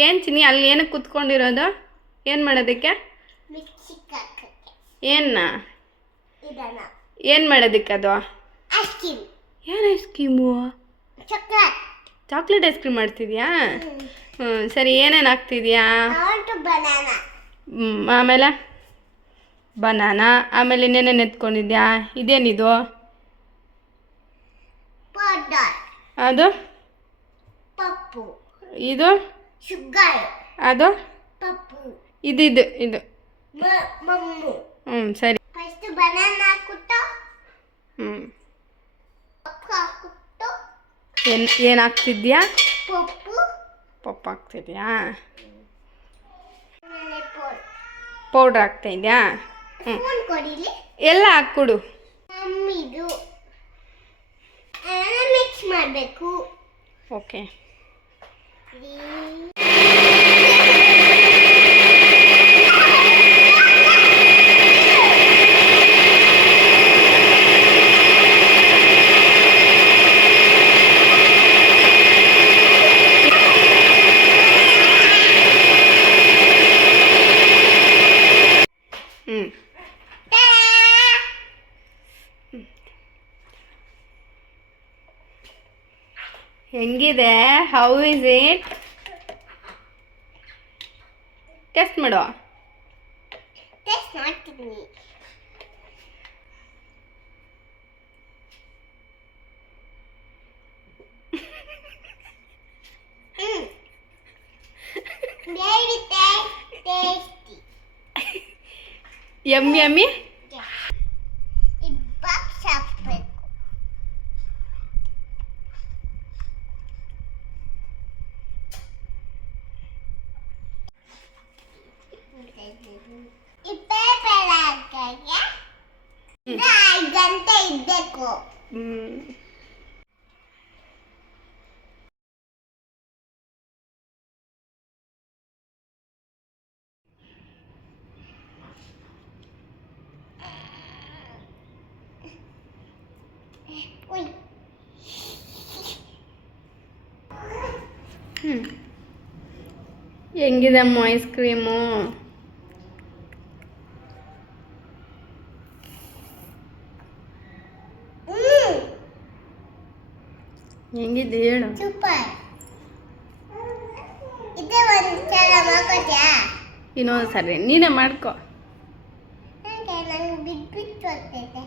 ಏನು ಚಿನ್ನಿ ಅಲ್ಲಿ ಏನಕ್ಕೆ ಕುತ್ಕೊಂಡಿರೋದು? ಏನು ಮಾಡೋದಕ್ಕೆ? ಏನ ಏನು ಮಾಡೋದಕ್ಕೆ ಅದು? ಏನು ice cream? Chocolate ice cream ಮಾಡ್ತಿದ್ಯಾ? ಹ್ಞೂ ಸರಿ, ಏನೇನು ಹಾಕ್ತಿದ್ಯಾ? ಆಮೇಲೆ ಬನಾನಾ, ಆಮೇಲೆ ಇನ್ನೇನೇನು ಎತ್ಕೊಂಡಿದ್ಯಾ? ಇದೇನಿದು? ಅದು ಇದು ಅದು ಇದು ಇದು ಇದು ಸರಿ. ಏನು ಹಾಕ್ತಿದ್ಯಾ? ಪಪ್ಪು ಹಾಕ್ತಿದ್ಯಾ? ಪೌಡ್ರ್ ಹಾಕ್ತಾಯಿದ್ಯಾ? ಎಲ್ಲ ಹಾಕ್ಕೊಡು. ಮಿಕ್ಸ್ ಮಾಡಬೇಕು. ಓಕೆ. ಹೆಂಗಿದೆ? How is it? ಟೆಸ್ಟ್ ಮಾಡು. ಟೆಸ್ಟ್ ಮಾಡ್ತೀನಿ. Yummy yummy. ಗಂಟೆ ಇದ್ದಬೇಕು. ಹೆಂಗಿದಮ್ಮ ಐಸ್ ಕ್ರೀಮು? ಹೆಂಗಿದೆ ಹೇಳು? ಸೂಪರ್. ಇದೇ ಒಂದು ಸಲ ಮಾಡ್ಕೊತ್ಯಾ? ಇನ್ನೊಂದು ಸರಿ ನೀನೇ ಮಾಡ್ಕೊ. ನಂಗೆ ಬಿಟ್ಟು ಹೋಗ್ತೈತೆ.